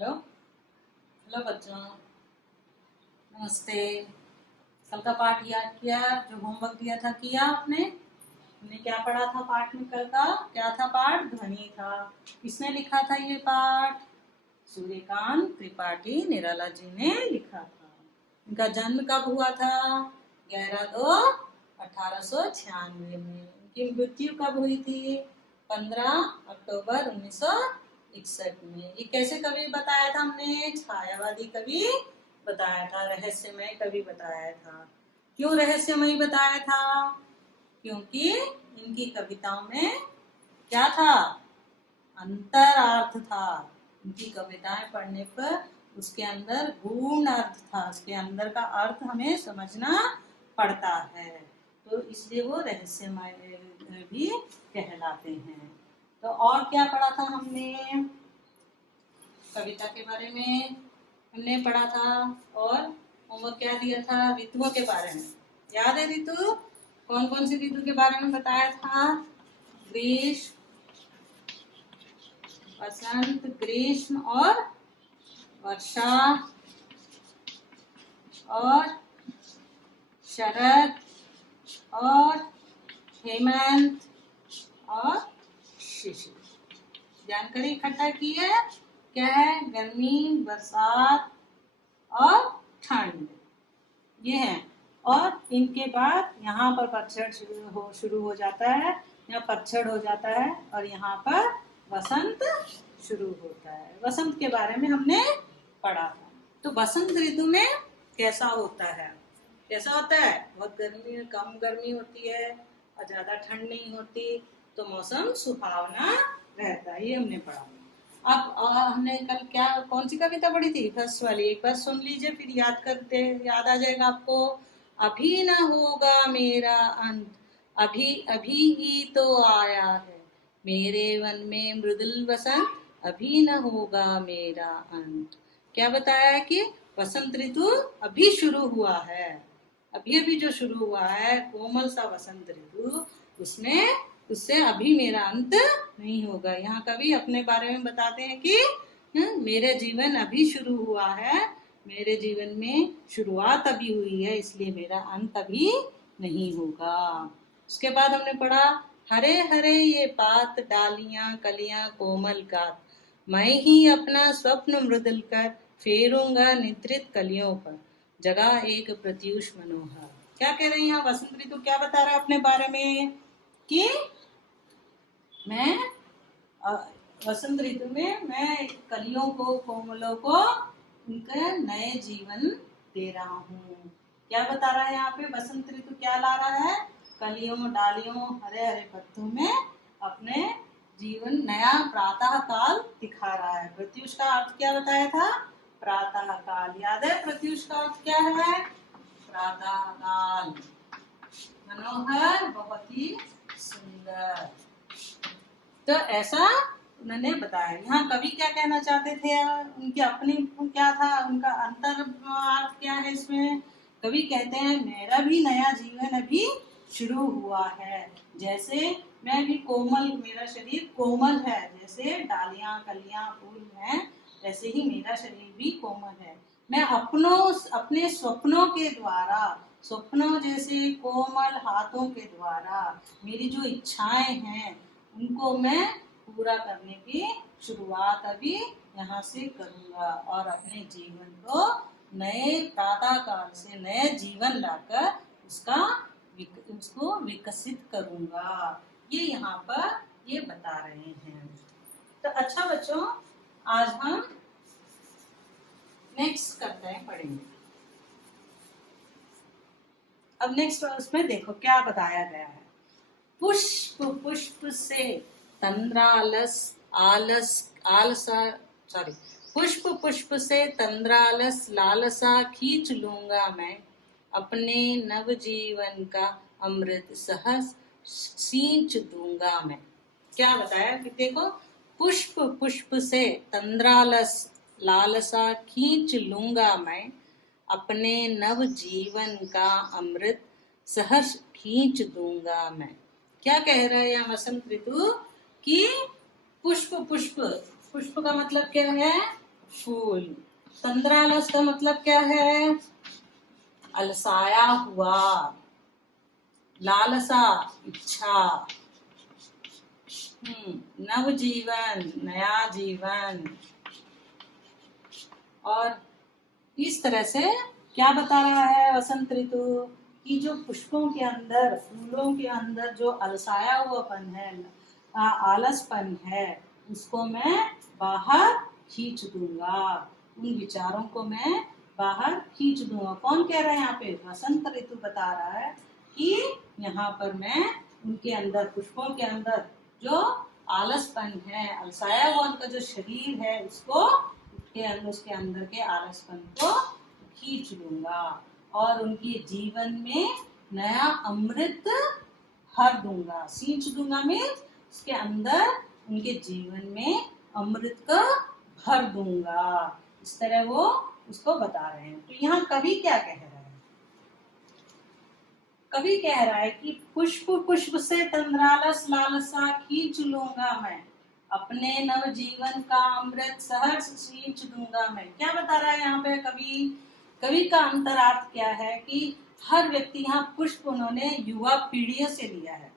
Hello hello बच्चों, नमस्ते। कल का पाठ याद किया? जो होमवर्क दिया था किया आपने? हमने क्या पढ़ा था पाठ में? कल का क्या था पाठ? ध्वनि था। किसने लिखा था ये पाठ? सूर्यकांत त्रिपाठी निराला जी ने लिखा था। इनका जन्म कब हुआ था? 11/2/1896 में। इनकी मृत्यु कब हुई थी? 15 अक्टूबर 1961 में। ये कैसे कवि बताया था हमने? छायावादी कवि बताया था, रहस्यमय कवि बताया था। क्यों रहस्यमय बताया था? क्योंकि इनकी कविताओं में क्या था? अंतरार्थ था। इनकी कविताएं पढ़ने पर उसके अंदर गूढ़ अर्थ था, उसके अंदर का अर्थ हमें समझना पड़ता है, तो इसलिए वो रहस्यमय भी कहलाते हैं। तो और क्या पढ़ा था हमने? कविता के बारे में हमने पढ़ा था। और होमवर्क क्या दिया था? ऋतुओं के बारे में। याद है ऋतु? कौन कौन सी ऋतु के बारे में बताया था? ग्रीष्म, वसंत, ग्रीष्म और वर्षा और शरद और हेमंत और शिशिर। जानकारी इकट्ठा की है। क्या है? गर्मी, बरसात और ठंड, ये है। और इनके बाद यहाँ पर पतझड़ शुरू हो जाता है, यहाँ पतझड़ हो जाता है और यहाँ पर वसंत शुरू होता है। वसंत के बारे में हमने पढ़ा था। तो वसंत ऋतु में कैसा होता है? कैसा होता है? बहुत गर्मी, कम गर्मी होती है और ज्यादा ठंड नहीं होती, तो मौसम सुहावना रहता है। ये हमने पढ़ा। अब हमने कल क्या कौन सी कविता पढ़ी थी? फर्स्ट वाली एक बार सुन लीजिए, फिर याद आ जाएगा आपको। अभी न होगा मेरा अंत, अभी अभी ही तो आया है मेरे वन में मृदुल वसंत, अभी न होगा मेरा अंत। क्या बताया है कि वसंत ऋतु अभी शुरू हुआ है। अभी अभी जो शुरू हुआ है कोमल सा वसंत ऋतु, उससे अभी मेरा अंत नहीं होगा। यहाँ कवि अपने बारे में बताते हैं कि मेरा जीवन अभी शुरू हुआ है, मेरे जीवन में शुरुआत अभी हुई है, इसलिए मेरा अंत अभी नहीं होगा। उसके बाद हमने पढ़ा, हरे हरे ये पात डालियां कलियां कोमल गात, मैं ही अपना स्वप्न मृदुल कर फेरूंगा निद्रित कलियों पर, जगह एक प्रत्युष मनोहर। क्या कह रहे हैं यहाँ? वसंत ऋतु क्या बता रहा है अपने बारे में कि मैं वसंत ऋतु में मैं कलियों को, कोमलों को उनका नए जीवन दे रहा हूँ। क्या बता रहा है यहाँ पे? वसंत ऋतु क्या ला रहा है? कलियों, डालियों, हरे हरे पत्तों में अपने जीवन नया प्रातः काल दिखा रहा है। प्रत्युष का अर्थ क्या बताया था? प्रातः काल। याद है प्रत्युष का अर्थ क्या है? प्रातः काल। मनोहर, बहुत ही सुंदर। तो ऐसा उन्होंने बताया। यहाँ कवि क्या कहना चाहते थे? उनकी अपनी क्या था? उनका अंतर्भाव क्या है इसमें? कवि कहते हैं मेरा भी नया जीवन अभी शुरू हुआ है। जैसे मैं भी कोमल, मेरा शरीर कोमल है, जैसे डालियां कलियां फूल हैं, वैसे ही मेरा शरीर भी कोमल है। मैं अपने स्वप्नों के द्वारा, स्वप्नों जैसे कोमल हाथों के द्वारा मेरी जो इच्छाएं हैं उनको मैं पूरा करने की शुरुआत अभी यहाँ से करूँगा और अपने जीवन को नए प्रातः काल से नए जीवन लाकर उसको विकसित करूँगा। ये यहाँ पर ये बता रहे हैं। तो अच्छा बच्चों, आज हम नेक्स्ट करते हैं, पढ़ेंगे। अब नेक्स्ट उसमें देखो क्या बताया गया है। पुष्प पुष्प से तंद्रालस आलस आलसा सॉरी पुष्प पुष्प से तंद्रालस लालसा खींच लूंगा मैं, अपने नव जीवन का अमृत सहज सींच दूंगा मैं। क्या बताया कि देखो, पुष्प पुष्प से तंद्रालस लालसा खींच लूंगा मैं, अपने नव जीवन का अमृत सहर्ष खींच दूंगा मैं। क्या कह रहा है यहाँ वसंत ऋतु? कि पुष्प पुष्प, पुष्प का मतलब क्या है? फूल। तंद्रालस का मतलब क्या है? अलसाया हुआ, लालसा इच्छा, नव जीवन नया जीवन। और इस तरह से क्या बता रहा है वसंत ऋतु कि जो पुष्पों के अंदर, फूलों के अंदर जो अलसाया हुआपन है, आलसपन है, उसको मैं बाहर खींच दूंगा। उन विचारों को मैं बाहर खींच दूंगा। कौन कह रहा है यहाँ पे? वसंत ऋतु बता रहा है कि यहाँ पर मैं उनके अंदर, पुष्पों के अंदर जो आलसपन है, अलसाया हुआ उनका जो शरीर है, उसके अंदर के आलसपन को खींच लूंगा और उनके जीवन में नया अमृत भर दूंगा। सींच दूंगा मीन्स उसके अंदर उनके जीवन में अमृत को भर दूंगा। इस तरह वो उसको बता रहे हैं। तो यहाँ कवि क्या कह रहा है? कवि कह रहा है कि पुष्प पुष्प से तंद्रालस लालसा खींच लूंगा मैं, अपने नव जीवन का अमृत सहर्ष सींच दूंगा मैं। क्या बता रहा है यहाँ पे कवि? कवि का अंतरार्थ क्या है कि हर व्यक्ति, यहाँ पुष्प उन्होंने युवा पीढ़ियों से लिया है।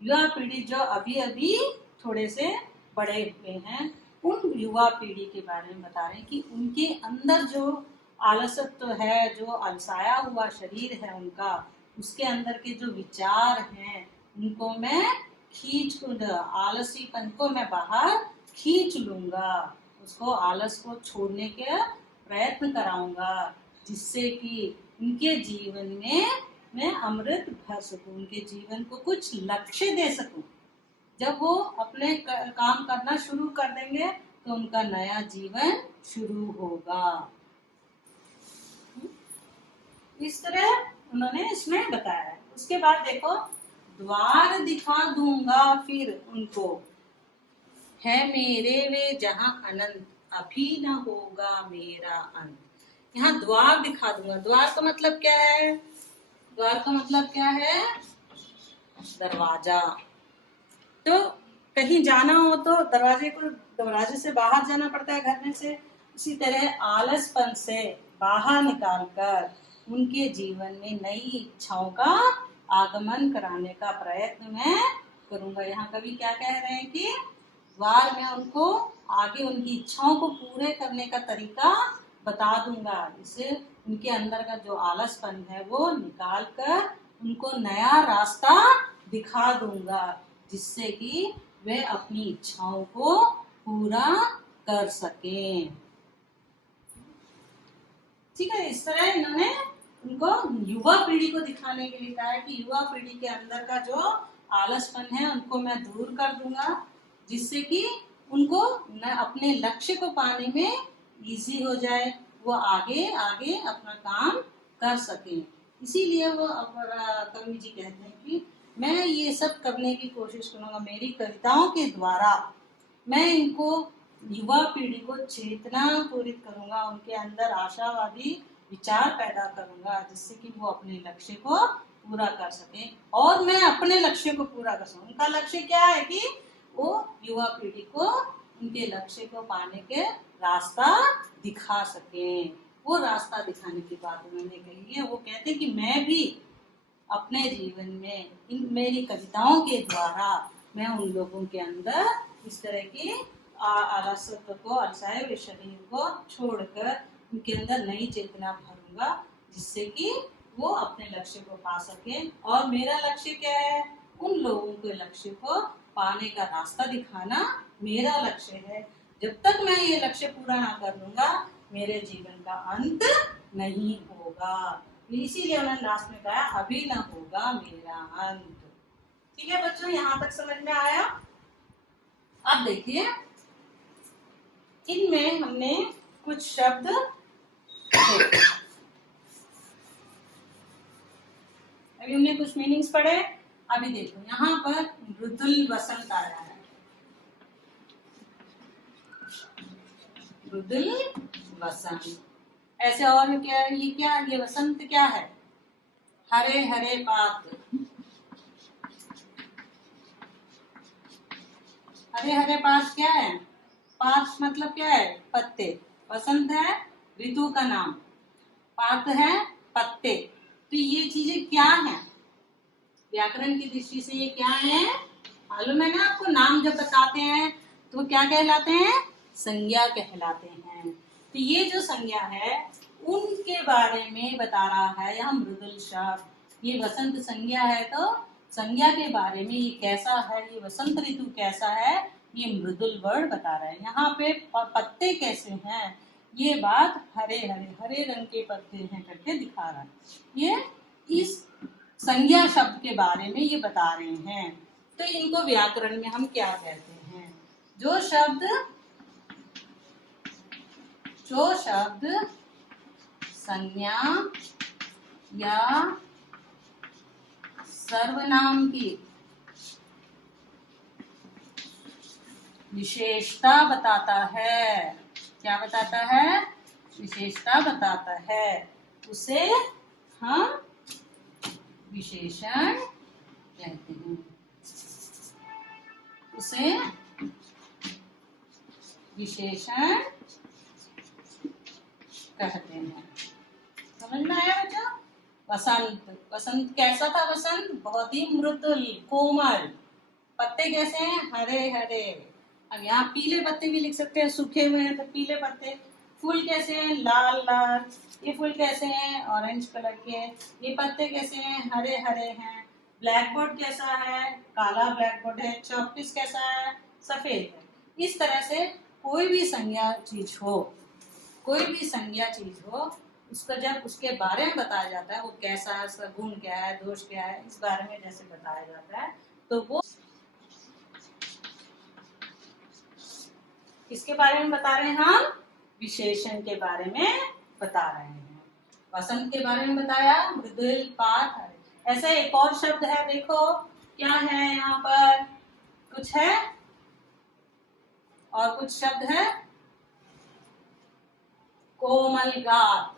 युवा पीढ़ी जो अभी अभी थोड़े से बड़े हुए हैं, उन युवा पीढ़ी के बारे में बता रहे हैं कि उनके अंदर जो आलसत्व है, जो अलसाया हुआ शरीर है उनका, उसके अंदर के जो विचार हैं, उनको मैं आलसीपन को मैं बाहर खींच लूंगा। उसको, आलस को छोड़ने के प्रयत्न कराऊंगा, जिससे कि उनके जीवन में मैं अमृत भर सकूं, उनके जीवन को कुछ लक्ष्य दे सकूं। जब वो अपने काम करना शुरू कर देंगे तो उनका नया जीवन शुरू होगा। इस तरह उन्होंने इसमें बताया है। उसके बाद देखो, द्वार दिखा दूंगा फिर उनको, है मेरे वे जहां अनंत, अभी न होगा मेरा अंत। यहाँ द्वार दिखा दूंगा। द्वार का मतलब क्या है? द्वार का मतलब क्या है? दरवाजा। तो कहीं जाना हो तो दरवाजे से बाहर जाना पड़ता है, घर में से। इसी तरह आलसपन से बाहर निकालकर उनके जीवन में नई इच्छाओं का आगमन कराने का प्रयत्न मैं करूंगा। यहाँ कवि क्या कह रहे हैं कि द्वार में उनको आगे उनकी इच्छाओं को पूरे करने का तरीका बता दूंगा, जिससे उनके अंदर का जो आलसपन है वो निकाल कर उनको नया रास्ता दिखा दूंगा, जिससे कि वे अपनी इच्छाओं को पूरा कर सकें। ठीक है। इस तरह इन्होंने उनको युवा पीढ़ी को दिखाने के लिए कहा है कि युवा पीढ़ी के अंदर का जो आलसपन है उनको मैं दूर कर दूंगा, जिससे कि उनको अपने लक्ष्य को पाने में इजी हो जाए, वो आगे आगे अपना काम कर सके। इसीलिए वो कवि जी कहते हैं कि मैं ये सब करने की कोशिश करूंगा, मेरी कविताओं के द्वारा मैं इनको, युवा पीढ़ी को चेतना पूरित करूंगा, उनके अंदर आशावादी विचार पैदा करूंगा, जिससे कि वो अपने लक्ष्य को पूरा कर सके और मैं अपने लक्ष्य को पूरा कर सकूं। उनका लक्ष्य क्या है कि वो युवा पीढ़ी को उनके लक्ष्य को पाने के रास्ता दिखा सके। वो रास्ता दिखाने की बात उन्होंने कही है। वो कहते हैं कि मैं भी अपने जीवन में मेरी कविताओं के द्वारा मैं उन लोगों के अंदर इस तरह की आलस्यत्व को, अलसाए हुए शरीर को छोड़कर उनके अंदर नई चेतना भरूंगा, जिससे कि वो अपने लक्ष्य को पा सके। और मेरा लक्ष्य क्या है? उन लोगों के लक्ष्य को पाने का रास्ता दिखाना मेरा लक्ष्य है। जब तक मैं ये लक्ष्य पूरा ना कर लूंगा, मेरे जीवन का अंत नहीं होगा। इसीलिए उन्होंने लास्ट में कहा, अभी ना होगा मेरा अंत। ठीक है बच्चों, यहाँ तक समझ में आया? अब देखिए, इनमें हमने कुछ शब्द अभी हमने कुछ मीनिंग्स पढ़े। अभी देखो यहाँ पर मृदुल वसंत आया है। मृदुल वसंत, ऐसे और में क्या है? ये क्या, ये वसंत क्या है? हरे हरे पात। हरे हरे पात क्या है? पात मतलब क्या है? पत्ते। वसंत है ऋतु का नाम, पात है पत्ते। तो ये चीजें क्या है व्याकरण की दृष्टि से, ये क्या है मालूम है ना आपको? नाम जब बताते हैं तो क्या कहलाते हैं? संज्ञा कहलाते हैं। तो ये जो संज्ञा है उनके बारे में बता रहा है यहाँ मृदुल शब्द। ये वसंत संज्ञा है तो संज्ञा के बारे में ये कैसा है, ये वसंत ऋतु कैसा है, ये मृदुल वर्ड बता रहा है। यहाँ पे पत्ते कैसे हैं, ये बात हरे हरे हरे रंग के पत्ते हैं करके दिखा रहा है। ये इस संज्ञा शब्द के बारे में ये बता रहे हैं। तो इनको व्याकरण में हम क्या कहते हैं? जो शब्द संज्ञा या सर्वनाम की विशेषता बताता है, क्या बताता है? विशेषता बताता है, उसे हम विशेषण कहते हैं। उसे विशेषण कहते हैं। समझ में आया बच्चा? वसंत, वसंत कैसा था? वसंत बहुत ही मृदुल कोमल, पत्ते कैसे हैं? हरे हरे। अब यहाँ पीले पत्ते भी लिख सकते हैं, सूखे हुए हैं तो पीले पत्ते। फूल कैसे हैं? लाल लाल। ये फूल कैसे हैं? ऑरेंज कलर के। ये पत्ते कैसे हैं? हरे हरे हैं। ब्लैक बोर्ड कैसा है? काला ब्लैक बोर्ड है। चॉकपीस कैसा है? सफेद है। इस तरह से कोई भी संज्ञा चीज हो, कोई भी संज्ञा चीज हो, उसका जब उसके बारे में बताया जाता है वो कैसा है, उसका गुण क्या है, दोष क्या है, इस बारे में जैसे बताया जाता है तो वो किसके बारे में बता रहे हैं? हम विशेषण के बारे में बता रहे हैं। वसंत के बारे में बताया, मृदुल, पात, हरे। ऐसा एक और शब्द है, देखो क्या है यहाँ पर? कुछ है और कुछ शब्द है, कोमल गात।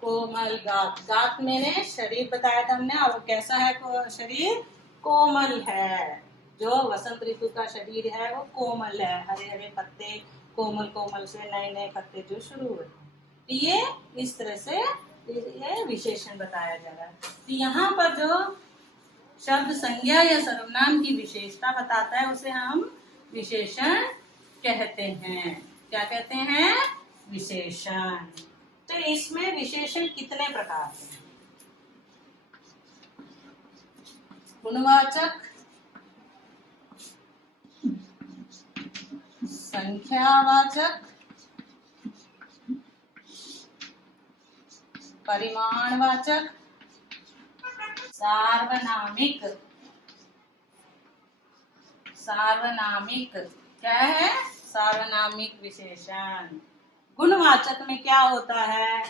कोमल गात, गात मैंने शरीर बताया था हमने, और वो कैसा है शरीर? कोमल है। जो वसंत ऋतु का शरीर है वो कोमल है, हरे हरे पत्ते, कोमल कोमल से नए नए पत्ते जो शुरू होते हैं। तो ये इस तरह से ये विशेषण बताया जा रहा है। तो यहाँ पर जो शब्द संज्ञा या सर्वनाम की विशेषता बताता है उसे हम विशेषण कहते हैं। क्या कहते हैं? विशेषण। तो इसमें विशेषण कितने प्रकार के हैं? गुणवाचक, संख्यावाचक, परिमाणवाचक, सार्वनामिक। सार्वनामिक क्या है? सार्वनामिक विशेषण। गुणवाचक में क्या होता है?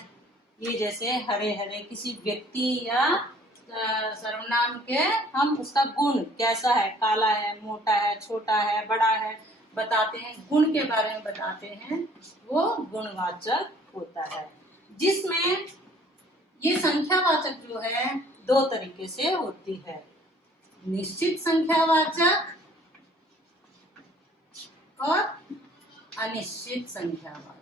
ये जैसे हरे हरे किसी व्यक्ति या सर्वनाम के हम उसका गुण कैसा है, काला है, मोटा है, छोटा है, बड़ा है, बताते हैं, गुण के बारे में बताते हैं, वो गुणवाचक होता है। जिसमें ये संख्यावाचक जो है दो तरीके से होती है, निश्चित संख्यावाचक और अनिश्चित संख्यावाचक।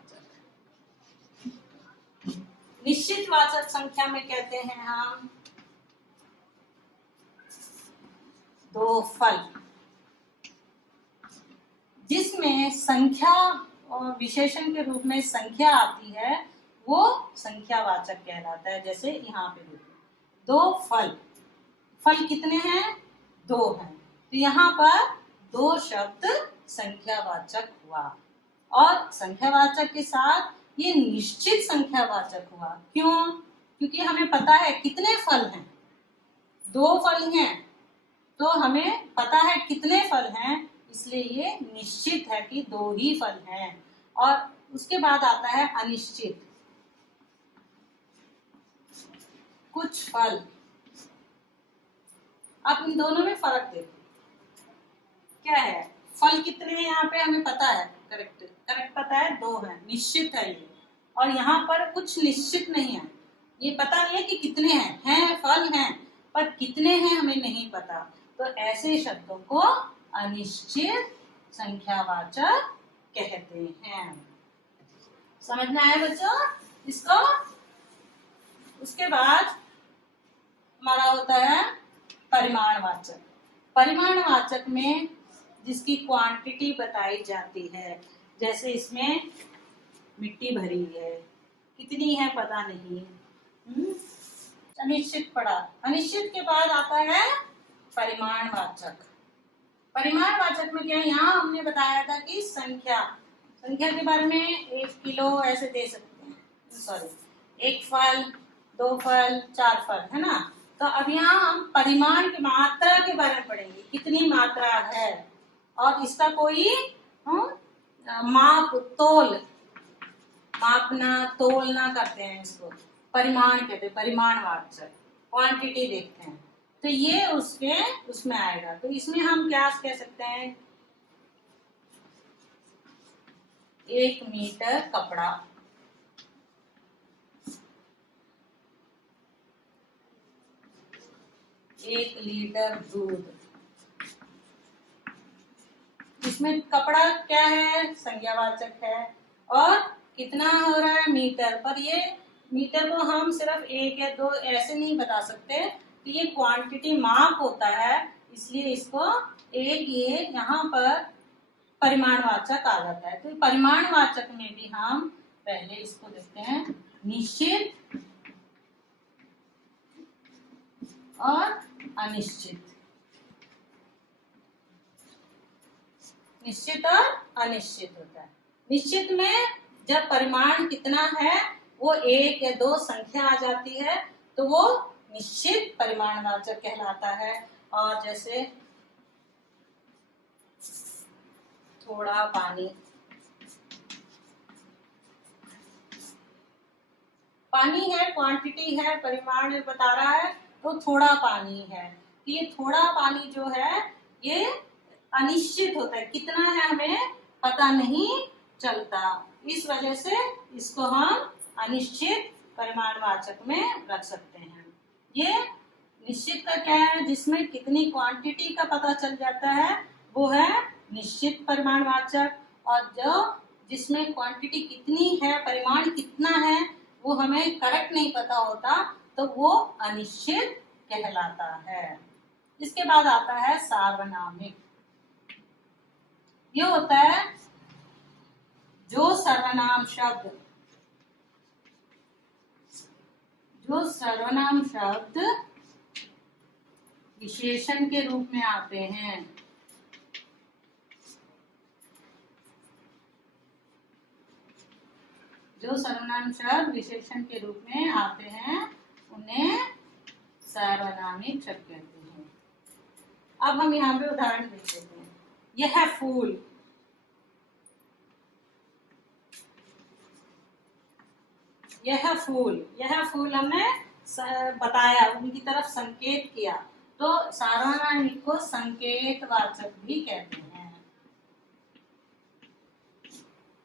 निश्चित वाचक संख्या में कहते हैं हम दो फल, जिसमें संख्या और विशेषण के रूप में संख्या आती है वो संख्यावाचक कहलाता है। जैसे यहाँ पे देखिए दो फल, फल कितने हैं? दो हैं। तो यहाँ पर दो शब्द संख्यावाचक हुआ, और संख्यावाचक के साथ ये निश्चित संख्यावाचक हुआ। क्यों? क्योंकि हमें पता है कितने फल हैं, दो फल हैं, तो हमें पता है कितने फल हैं, इसलिए ये निश्चित है कि दो ही फल हैं। और उसके बाद आता है अनिश्चित, कुछ फल। अब इन दोनों में फर्क देखो क्या है? फल कितने हैं यहाँ पे हमें पता है, करेक्ट पता है, दो हैं, निश्चित है ये। और यहाँ पर कुछ निश्चित नहीं है, ये पता नहीं है कि कितने हैं फल हैं, पर कितने हैं हमें नहीं पता। तो ऐसे शब्दों को अनिश्चित संख्यावाचक कहते हैं। समझ में आया बच्चों इसको? उसके बाद हमारा होता है परिमाणवाचक। परिमाणवाचक में जिसकी क्वांटिटी बताई जाती है, जैसे इसमें मिट्टी भरी है, कितनी है पता नहीं। अनिश्चित पड़ा। अनिश्चित के बाद आता है परिमाणवाचक। परिमाणवाचक में क्या, यहाँ हमने बताया था कि संख्या के बारे में 1 किलो ऐसे दे सकते हैं, सॉरी 1 फल, 2 फल, 4 फल, है ना। तो अब यहाँ हम परिमाण की मात्रा के बारे में पढ़ेंगे, कितनी मात्रा है और इसका कोई माप तोल, मापना तोलना करते हैं, इसको परिमाण कहते हैं। परिमाणवाचक क्वांटिटी देखते हैं तो ये उसमें आएगा। तो इसमें हम क्या कह सकते हैं, 1 मीटर कपड़ा, 1 लीटर दूध। इसमें कपड़ा क्या है, संज्ञावाचक है, और कितना हो रहा है मीटर पर। ये मीटर को हम सिर्फ 1 या 2 ऐसे नहीं बता सकते, तो ये क्वांटिटी माप होता है, इसलिए इसको एक ये यहाँ पर परिमाणवाचक आ जाता है। तो परिमाणवाचक में भी हम पहले इसको देखते हैं, निश्चित और अनिश्चित। निश्चित और अनिश्चित होता है। निश्चित में जब परिमाण कितना है वो 1 या 2 संख्या आ जाती है तो वो निश्चित परिमाणवाचक कहलाता है। और जैसे थोड़ा पानी, पानी है, क्वांटिटी है, परिमाण बता रहा है, तो थोड़ा पानी है। तो ये थोड़ा पानी जो है ये अनिश्चित होता है, कितना है हमें पता नहीं चलता, इस वजह से इसको हम अनिश्चित परिमाणवाचक में रख सकते हैं। ये निश्चित का क्या है, जिसमें कितनी क्वांटिटी का पता चल जाता है वो है निश्चित परिमाणवाचक, और जो जिसमें क्वांटिटी कितनी है, परिमाण कितना है वो हमें करेक्ट नहीं पता होता, तो वो अनिश्चित कहलाता है। इसके बाद आता है सार्वनामिक। ये होता है जो सर्वनाम शब्द विशेषण के रूप में आते हैं। जो सर्वनाम शब्द विशेषण के रूप में आते हैं उन्हें सार्वनामिक शब्द कहते हैं। अब हम यहाँ पे उदाहरण देख लेते हैं। यह फूल, यह फूल हमने बताया, उनकी तरफ संकेत किया, तो सार्वनामिक को संकेतवाचक भी कहते हैं।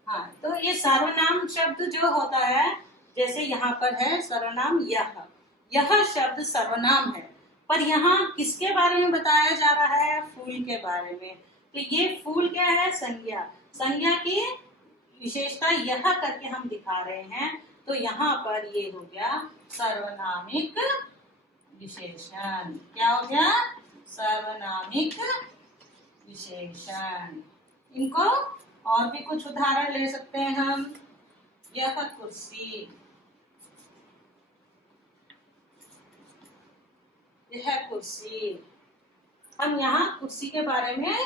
हाँ, तो ये सर्वनाम शब्द जो होता है, जैसे यहाँ पर है सर्वनाम यह शब्द सर्वनाम है, पर यहाँ किसके बारे में बताया जा रहा है, फूल के बारे में। तो ये फूल क्या है, संज्ञा की विशेषता यह करके हम दिखा रहे हैं, तो यहाँ पर ये हो गया सर्वनामिक विशेषण। क्या हो गया, सर्वनामिक विशेषण। इनको और भी कुछ उदाहरण ले सकते हैं हम। यह कुर्सी, यह कुर्सी, हम यहाँ कुर्सी के बारे में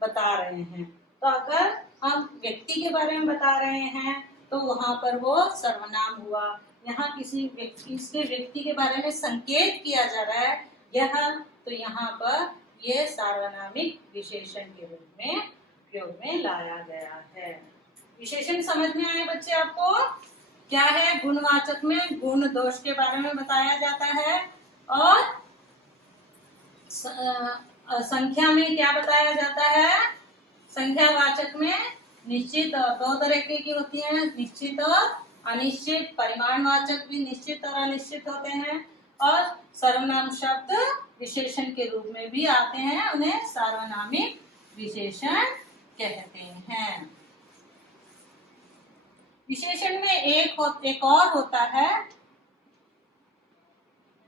बता रहे हैं। तो अगर हम व्यक्ति के बारे में बता रहे हैं तो वहां पर वो सर्वनाम हुआ। यहाँ किसी व्यक्ति के बारे में संकेत किया जा रहा है यह, तो यहाँ पर ये सार्वनामिक विशेषण के रूप में उपयोग में लाया गया है। विशेषण समझ में आए बच्चे आपको? क्या है, गुणवाचक में गुण दोष के बारे में बताया जाता है, और संख्या में क्या बताया जाता है, संख्यावाचक में निश्चित और 2 तरह की होती हैं, निश्चित और अनिश्चित। परिमाणवाचक भी निश्चित और अनिश्चित होते हैं, और सर्वनाम शब्द विशेषण के रूप में भी आते हैं, उन्हें सार्वनामिक विशेषण कहते हैं। विशेषण में एक और होता है,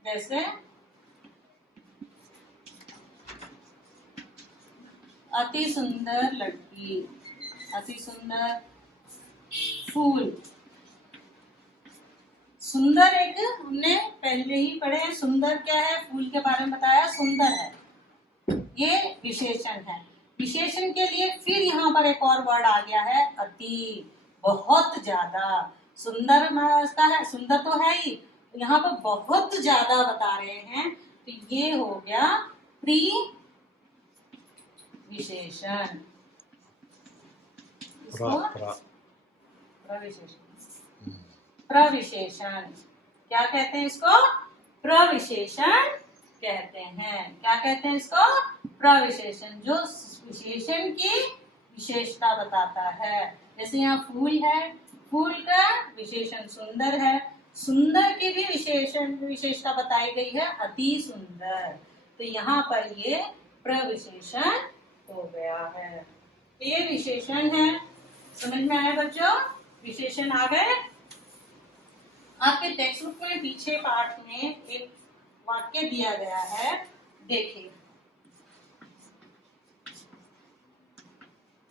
जैसे अति सुंदर लड़की, अति सुंदर फूल। सुंदर एक हमने पहले ही पढ़े हैं, सुंदर क्या है, फूल के बारे में बताया, सुंदर है, ये विशेषण है। विशेषण के लिए फिर यहाँ पर एक और वर्ड आ गया है, अति, बहुत ज्यादा। सुंदर का है, सुंदर तो है ही, यहाँ पर बहुत ज्यादा बता रहे हैं, तो ये हो गया प्री विशेषण। प्रविशेषण क्या कहते हैं इसको? प्रविशेषण कहते हैं। क्या कहते हैं इसको? प्रविशेषण, जो विशेषण की विशेषता बताता है। जैसे यहाँ फूल है, फूल का विशेषण सुंदर है, सुंदर की भी विशेषता बताई गई है, अति सुंदर। तो यहाँ पर ये प्रविशेषण हो गया है। तो ये विशेषण है। समझ में आया बच्चों? विशेषण आ गए। आपके टेक्स्ट बुक में पीछे पाठ में एक वाक्य दिया गया है, देखिए,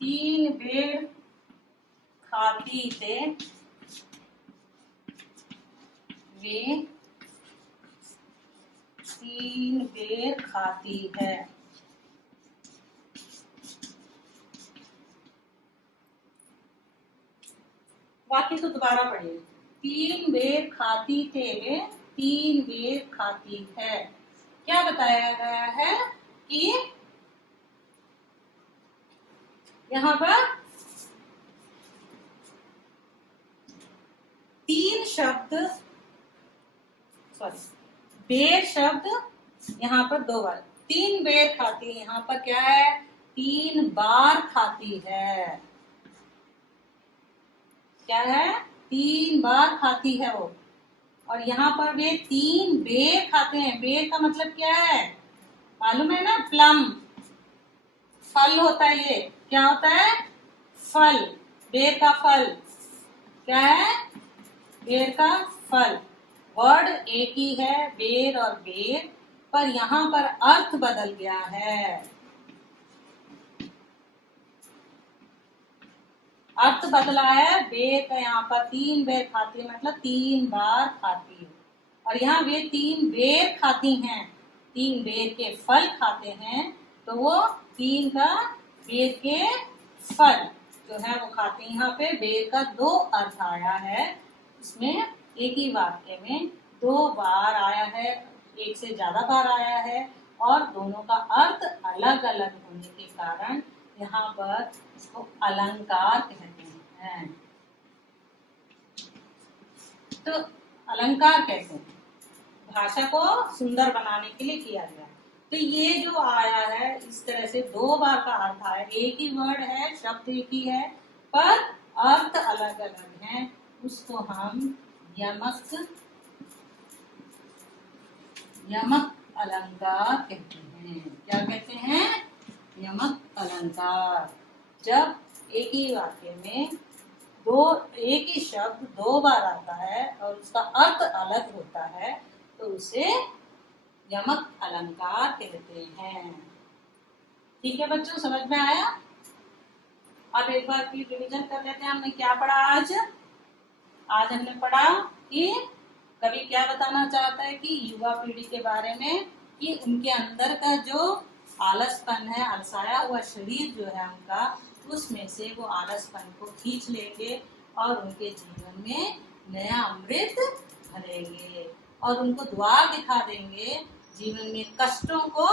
3 बेर खाती थे वे 3 बेर खाती है। वाक्य को दोबारा पढ़िए। 3 बेर खाती थे वे 3 बेर खाती है। क्या बताया गया है कि यहाँ पर 3 शब्द, सॉरी, बेर शब्द यहाँ पर 2 बार, 3 बेर खाती है, यहाँ पर क्या है, 3 बार खाती है। क्या है? 3 बार खाती है वो। और यहाँ पर वे 3 बेर खाते हैं। बेर का मतलब क्या है, मालूम है ना? प्लम, फल होता है ये। क्या होता है? फल। बेर का फल क्या है? बेर का फल। वर्ड एक ही है, बेर और बेर, पर यहाँ पर अर्थ बदल गया है। अर्थ बदला है। बेर का यहाँ पर 3 बेर खाती है, मतलब 3 बार खाती है। और यहाँ वे 3 बेर खाती हैं, 3 बेर के फल खाते हैं, तो वो 3 का बेर के फल जो है वो खाते हैं। यहाँ पे बेर का 2 अर्थ आया है, इसमें एक ही वाक्य में 2 बार आया है, एक से ज्यादा बार आया है, और दोनों का अर्थ अलग अलग होने के कारण यहाँ पर इसको अलंकार कहते हैं। तो अलंकार कहते हैं, भाषा को सुंदर बनाने के लिए किया गया। तो ये जो आया है इस तरह से 2 बार का अर्थ आया, एक ही वर्ड है, शब्द एक ही है, पर अर्थ अलग अलग है, उसको हम यमक अलंकार कहते हैं। क्या कहते हैं? यमक अलंकार। जब एक ही वाक्य में एक ही शब्द 2 बार आता है और उसका अर्थ अलग होता है, तो उसे यमक अलंकार कहते हैं। ठीक है बच्चों, समझ में आया? अब एक बार फिर रिवीजन कर लेते हैं। हमने क्या पढ़ा आज? आज हमने पढ़ा कि कवि क्या बताना चाहता है कि युवा पीढ़ी के बारे में, कि उनके अंदर का जो आलसपन है, अलसाया हुआ शरीर जो है उनका, उसमें से वो आलसपन को खींच लेंगे और उनके जीवन में नया अमृत भरेंगे, और उनको द्वार दिखा देंगे जीवन में कष्टों को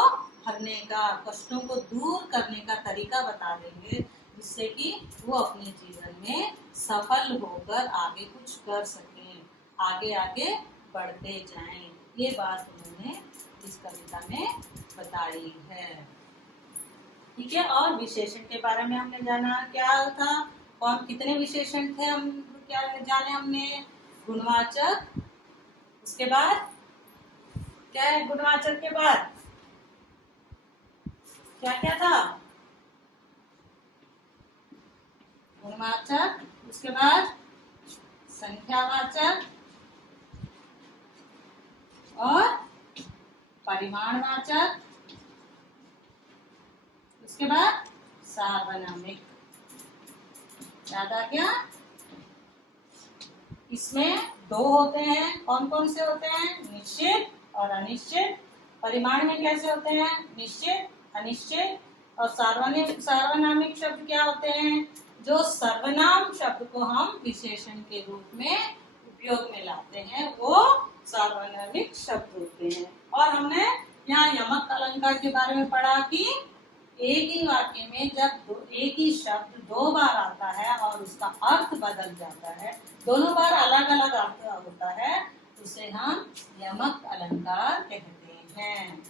हरने का, कष्टों को दूर करने का तरीका बता देंगे, जिससे कि वो अपने जीवन में सफल होकर आगे कुछ कर सकें, आगे आगे बढ़ते जाएं। ये बात उन्होंने इस कविता में बताई है। ठीक है, और विशेषण के बारे में हमने जाना क्या था, कौन कितने विशेषण थे, हम क्या जाने हमने? गुणवाचक, उसके बाद क्या है? गुणवाचक के बाद क्या क्या था? गुणवाचक, उसके बाद संख्यावाचक और परिमाणवाचक, उसके बाद सार्वनामिक। याद आ गया? इसमें दो होते हैं, कौन कौन से होते हैं? निश्चित और अनिश्चित। परिमाण में कैसे होते हैं? निश्चित, अनिश्चित। और सार्वनामिक शब्द क्या होते हैं? जो सर्वनाम शब्द को हम विशेषण के रूप में उपयोग में लाते हैं, वो सार्वनामिक शब्द होते हैं। और हमने यहाँ यमक अलंकार के बारे में पढ़ा कि एक ही वाक्य में जब एक ही शब्द दो बार आता है और उसका अर्थ बदल जाता है, दोनों बार अलग अलग अर्थ होता है, उसे हम यमक अलंकार कहते हैं।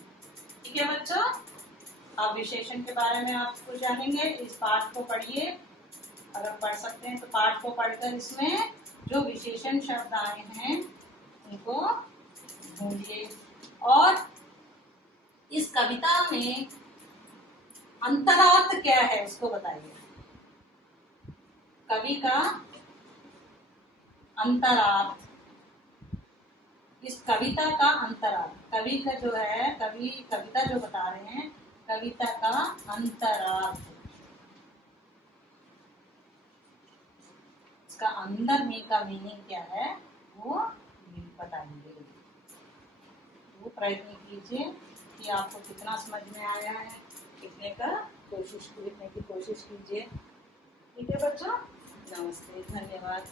ठीक है बच्चों, अब विशेषण के बारे में आप कुछ जानेंगे। इस पाठ को पढ़िए, अगर पढ़ सकते हैं तो पाठ को पढ़कर इसमें जो विशेषण शब्द आए हैं उनको ढूंढिए। और इस कविता में अंतरार्थ क्या है उसको बताइए। कवि का अंतरार्थ, इस कविता का अंतरार्थ, कवि का जो है, कवि कविता जो बता रहे हैं, कविता का अंतरार्थ, इसका अंदर में का मीनिंग क्या है वो बताएंगे। वो प्रयत्न कीजिए कि आपको कितना समझ में आया है, लिखने की कोशिश कीजिए। ठीक है बच्चों, नमस्ते, धन्यवाद।